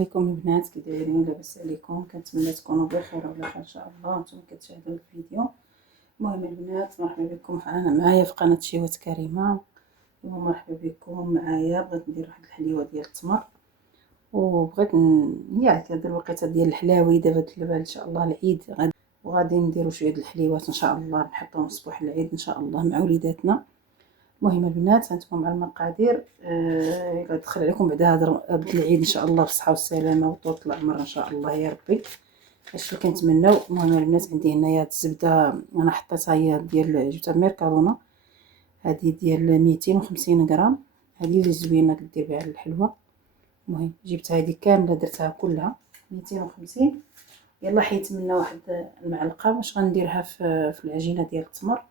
عليكم البنات، كي دايرين؟ لاباس عليكم؟ كنتمنى تكونوا بخير وعلى خير ان شاء الله وانتم كتشاهدوا الفيديو. المهم البنات، مرحبا بكم معايا في قناه شيوات كريمه. ومرحبا بكم معايا. بغيت ندير واحد الحليوه ديال التمر، وبغيت ياك هذا الوقيته ديال الحلاوي دابا ان شاء الله العيد وغادي نديروا شويه د الحليوات ان شاء الله نحطوهم صباح العيد ان شاء الله مع وليداتنا. المهم البنات، هانتوما مع المقادير. غندخل عليكم بعد هذا العيد ان شاء الله بالصحه والسلامه وطول العمر ان شاء الله يا ربي، اش اللي كنتمناو. المهم البنات، عندي هنايا الزبده انا حطيتها هي ديال جبتها ميركادونا، هذه ديال 250 غرام، هذه اللي زوينه كدير بها الحلوه. المهم جبت هذه كامله درتها كلها 250. يلا حيت منها واحد المعلقه باش غنديرها في العجينه ديال التمر،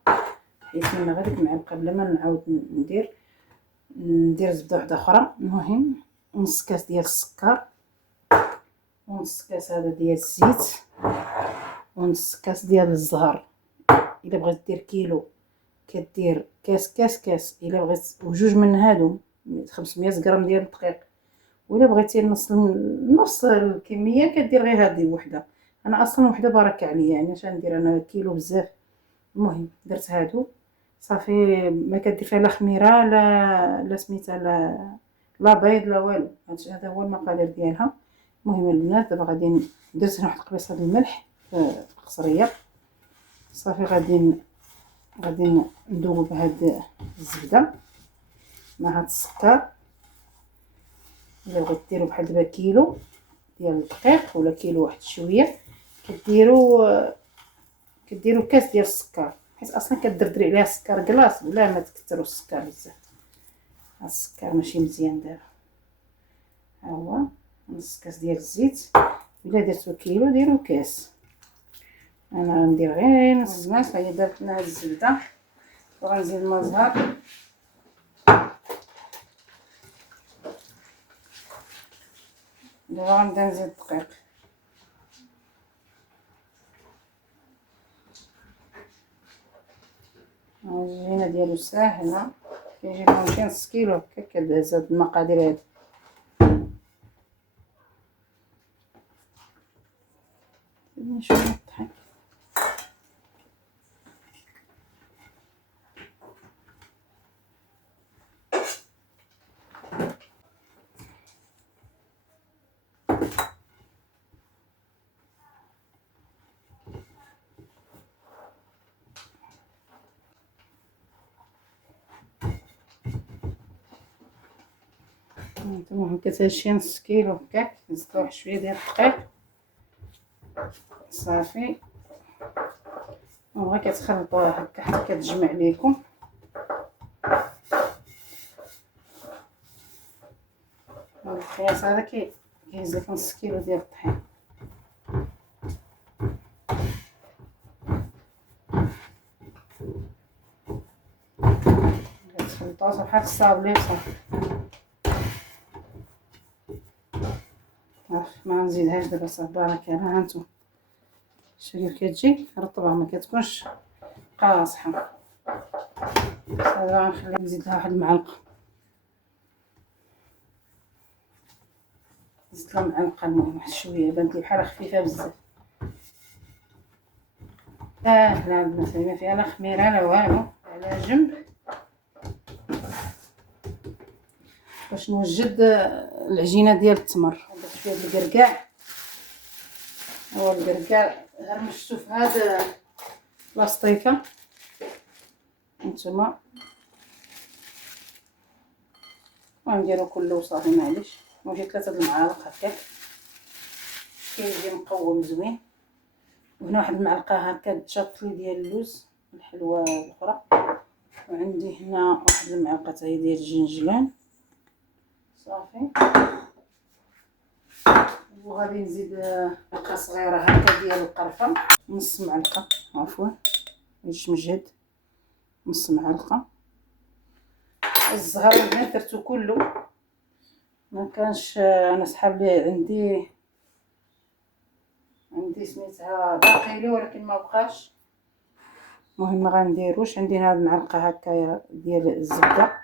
حيت منها غير ديك المعلقه بلا ما نعاود ندير زبده واحده اخرى. المهم نص كاس ديال السكر، ونص كاس هذا ديال الزيت، ونص كاس ديال الزهر. الا بغيت دير كيلو كدير كاس الا بغيت، وجوج من هادو 500 غرام ديال الدقيق. ولا بغيتي نص الكميه كدير غير هذه وحده. انا اصلا وحده بارك عليا، يعني اش ندير انا كيلو بزاف. المهم درت هادو صافي، ما كدير فيها لا خميره لا سميتها لا بيض لا والو. هذا هو المقادير ديالها. المهم البنات، دابا غادي درت واحد القبيصه ديال الملح في القصريه. صافي غادي ندوب هاد الزبده مع هاد السكر. الا بغيت ديروا بحال دابا كيلو ديال الدقيق ولا كيلو واحد شويه، كديروا كاس ديال السكر، حيت اصلا كدردري عليها السكر كلاص، ولا ما تكثروا السكر بزاف. السكر ماشي مزيان دابا. ها هو نص كاس ديال الزيت. الا درتو كيلو ديروا كاس. انا غندير غير نص كاس. هي درت لنا الزبده وغنزيد الماء زهر. دابا غنبدا نزيد الدقيق. العجينه ديالو ساهله، كيجيب ماشي نص كيلو هكا. كدهز هاد المقادير هادي. شويه الطحين. نتوما كتهشي نص كيلو هكاك، نزيد واحد شويه ديال الدقيق صافي، وغير كتخلطوها هكا حتى كتجمع ليكم. القياس هذا كيهز لك نص كيلو ديال الطحين. كتخلطوها بحال الصابلي وصافي. ما نزيدهاش دابا صافي. بارك الله. هانتوما شوفوا كتجي رطبه، ما كتكونش قاصحه. صافي غنخلي نزيد لها واحد المعلقه. زدت لها معلقه. المهم واحد شويه بانت لي بحال خفيفه بزاف. لا البنات، ما فيها لا خميره لا والو. على جنب باش نوجد العجينه ديال التمر. درت شويه د الكركاع. هو الكركاع هرمشتو في هاد لاصطيكه. نتوما ونديرو كله صافي، معليش. ونجي 3 المعالق هكاك، كيجي مقوم زوين. وهنا واحد المعلقه هكا شاطلي ديال اللوز الحلوه الاخرى. وعندي هنا واحد المعلقه تاهي ديال الجنجلان صافي. وغادي نزيد معلقه صغيره هكا ديال القرفه، نص معلقه عفوا باش مجهد، نص معلقه. الزهر البنات درتو كله، ما كانش انا سحاب لي عندي سميتها باقيلي ولكن ما بقاش. المهم ما غنديروش. عندي هاد المعلقه هكايا ديال الزبده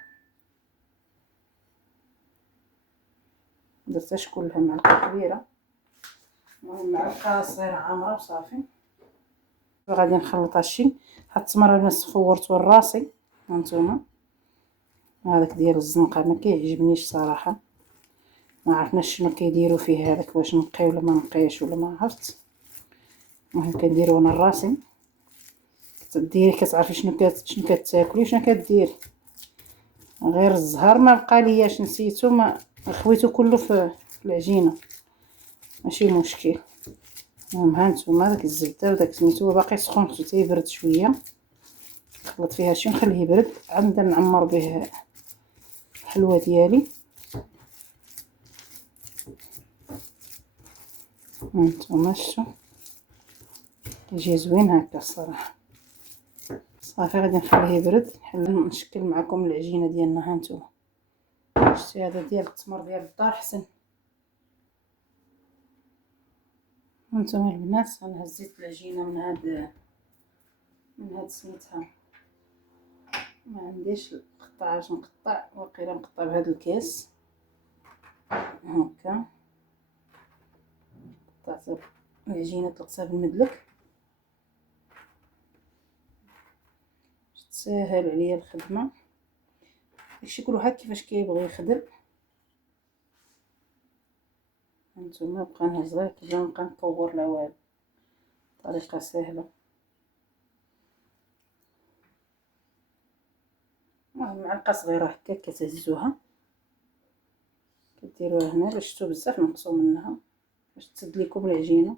مدرتهاش كلها، معلقة كبيرة، المهم معلقة صغيرة عامرة وصافي. وغادي نخلط هادشي. هاد التمر انا فورتو لراسي هانتوما، هذاك ديال الزنقة ما كيعجبنيش صراحة، ما عرفناش شنو كيديروا فيه هذاك، واش نقي ولا ما نقيش ولا ما عرفت. المهم كنديرو انا لراسي. كتديري كتعرفي شنو كتاكلي وشنو كديري. غير الزهر ما بقى لياش، نسيتو، ما خويتو كله في العجينه، ماشي مشكل. المهم هانتوما داك الزبده وداك سميتو باقي سخون، خصو تيبرد شويه. نخلط فيها شي نخليه يبرد عاد نبدا نعمر به الحلوه ديالي. هانتوما شتو كيجي زوين هكا الصراحه. صافي غادي نخليه يبرد، نشكل معكم العجينه ديالنا. هانتوما شتي هذا ديال التمر ديال الدار حسن. هانتوما البنات انا هزيت العجينه من هاد سميتها، ما عنديش القطعه باش نقطع، وقيله نقطع بهذا الكاس هكا. قطعت العجينه طلقتها بالمدلك، تسهل عليا الخدمه. داكشي كل واحد كيفاش كيبغي يخدم. هانتوما بقى نهز غير كيف نبقى نكور لا والو، طريقه سهله. معلقه صغيره هكا كتهزوها، كديروها هنا باش شتو بزاف نقصوا منها باش تسد لكم العجينه.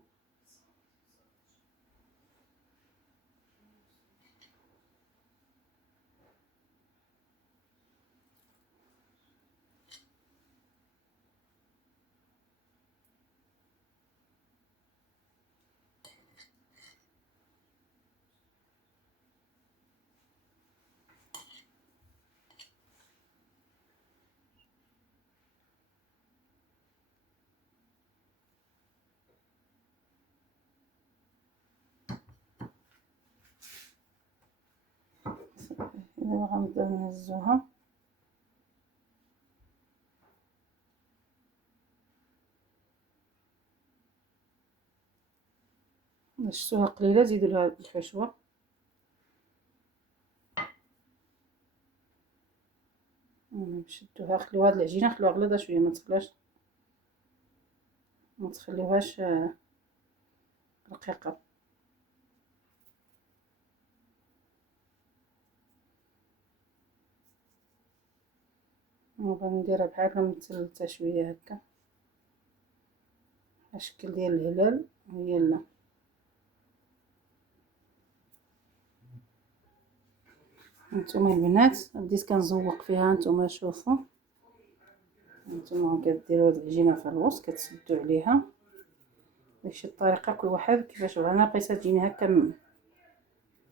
دابا غنبداو نهزوها. شفتوها قليله زيدوا لها الحشوه. شدوها، خليوها هاد العجينه خلوها غليظه شويه، ما تخليوهاش رقيقه. نبغي نديرها بحال متلته شويه هكا، الشكل ديال الهلال ديالنا. هانتوما البنات بديت كنزوق فيها، هانتوما شوفوا، هانتوما كديروا هاد العجينه في الوسط كتسدوا عليها. داكشي الطريقه كل واحد كيفاش بغا. انا بقيتها تجيني هكا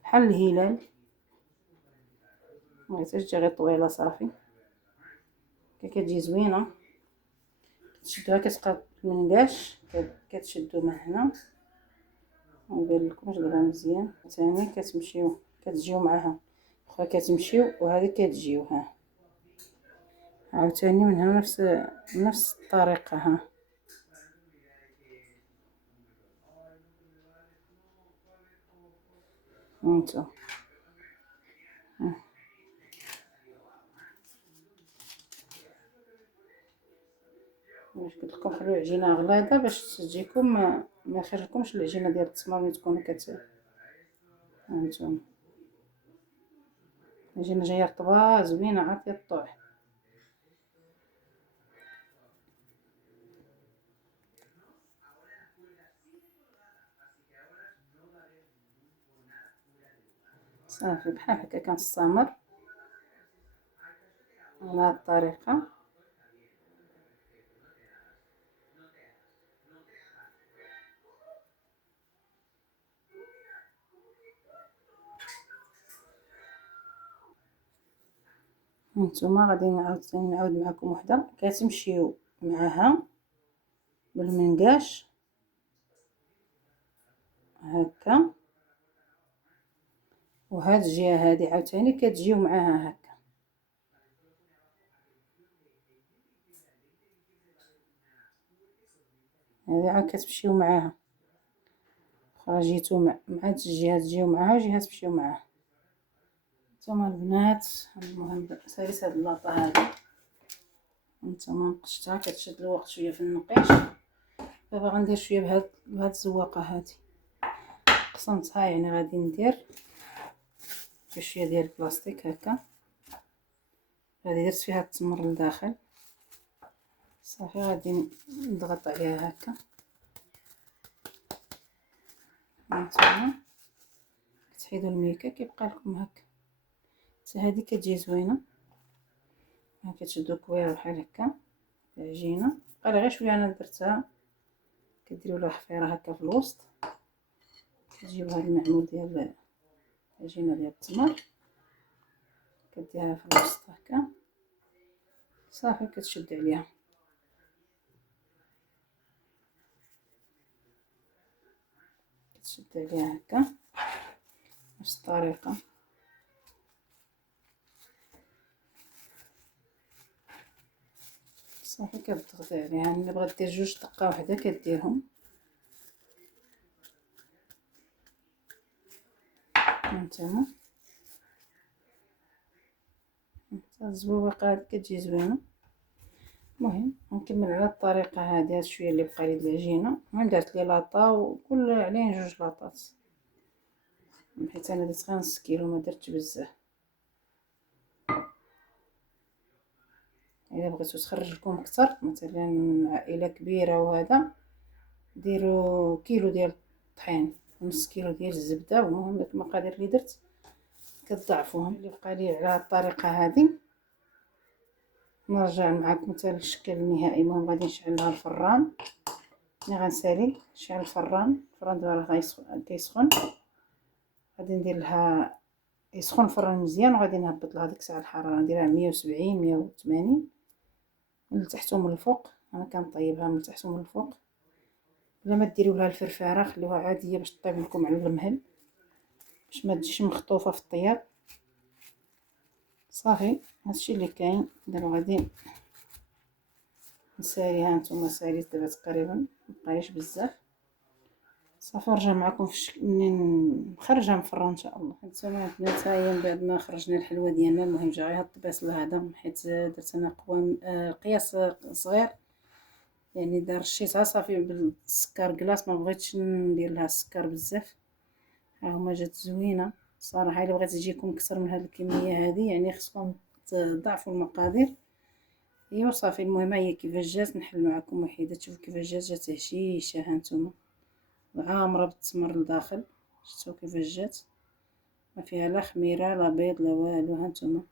بحال الهلال، مبغيتهاش تجي غير طويله صافي. كتجي زوينه. كتشدوها كتبقى منقاش، كتشدو من هنا. نبين لكمش دابا مزيان. ثاني كتمشيو كتجيو معاها اخرى كتمشيو، وهذه كتجيو ها عاوتاني من هنا نفس الطريقه. ها هانتو واش قلت لكم خليو العجينه غليظه باش تجيكم ما يخرجلكمش العجينه ديال التمر ملي تكونوا هانتوما العجينه جايه رطبه زوينه عاطيه الطوع. صافي بحال هكا كنستمر على هاد الطريقه. هانتوما غادي نعاود معكم وحده كتمشيو معاها بالمنقاش هكا، وهاد الجهه هادي عاوتاني كتجيو معاها هكا. هذه عاد كتمشيو معاها، اخرى جيتو مع جهات تجيو معاها وجهات تمشيو معاها. نتوما البنات المهم ساليت هاد اللاطه هادي، نتوما نقشتها كتشد الوقت شويه في النقيش. دابا غندير شويه بهاد الزواقه هادي، قسمتها يعني غادي ندير شويه ديال البلاستيك هكا، غادي درت فيها التمر لداخل صافي. غادي نضغط عليها هكا، هانتوما كتحيدوا الميكا كيبقى لكم هكا. حتى هذه كتجي زوينه، كتشدو كويره بحال هكا العجينه. بقى غير شويه انا درتها، كديروا لها حفيره هكا في الوسط، كتجيب هذا المعمول ديال العجينه ديال التمر كديرها في الوسط هكا صافي. كتشد عليها، كتشد عليها هكا نفس الطريقه صافي. كتضغطي عليها، ملي بغات دير جوج دقه واحده كديرهم. هانتوما الزواقه هادي كتجي زوينه. المهم نكمل على الطريقه هذه. هاد شويه اللي بقى لي د العجينه، المهم درت لي لاطه وكل عليهم جوج لاطات، حيت انا درت غير نص كيلو ما درتش بزاف. الا بغيتو تخرج لكم اكثر مثلا عائله كبيره وهذا، ديروا كيلو ديال الطحين ونص كيلو ديال الزبده. والمهم داك المقادير اللي درت كتضاعفوهم. اللي بقى لي على الطريقه هذه نرجع معكم حتى للشكل النهائي. المهم غادي نشعل الفران، ملي غنسالي نشعل الفران دابا راه كيسخن. غادي ندير لها يسخن الفران مزيان، وغادي نهبط لها ديك الساعه الحراره نديرها 170 180 من التحت ومن الفوق. انا كنطيبها من التحت ومن الفوق. بلا ما ديروا لها الفرفاره، خليوها عاديه باش طيب لكم على المهل، باش ما تجيش مخطوفه في الطياب صافي. هادشي اللي كاين. دابا غادي نساليها. نتوما ساليت دابا تقريبا مبقايش بزاف صافي. نرجع معكم منين نخرجها من الفران ان شاء الله. هانتوما البنات، هاهي من بعد ما خرجنا الحلوه ديالنا. المهم جا غير هاد الطباسل هذا، حيت درت انا قوام قياس صغير يعني رشيتها صافي بالسكر كلاص، ما بغيتش ندير لها السكر بزاف. ها هما جات زوينه صراحه. الا بغيت تجيكم اكثر من هذه الكميه هذه يعني خصكم تضاعفوا المقادير. ايوا صافي. المهم هي كيفاش جات نحل معكم وحيده. تشوفوا كيفاش جات هشيشه. هانتوما عامره بالتمر لداخل، شفتوا كيفاش جات ما فيها لا خميره لا بيض لا والو. هانتوما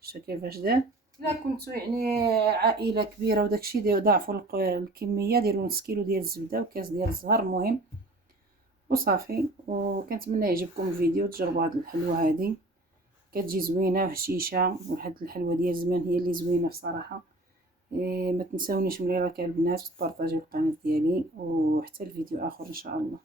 شفتوا كيفاش دار. الا كنتو يعني عائله كبيره وداكشي ديروا ضاعفوا الكميه، ديروا نص كيلو ديال الزبده وكاس ديال الزهر. المهم وصافي. وكنتمنى يعجبكم الفيديو، تجربوا هاد الحلوه هادي كتجي زوينه وهشيشه. وواحد الحلوه ديال زمان هي اللي زوينه بصراحه. ما تنساونيش ملي راك البنات تبارطاجيو القناه ديالي، وحتى الفيديو اخر ان شاء الله.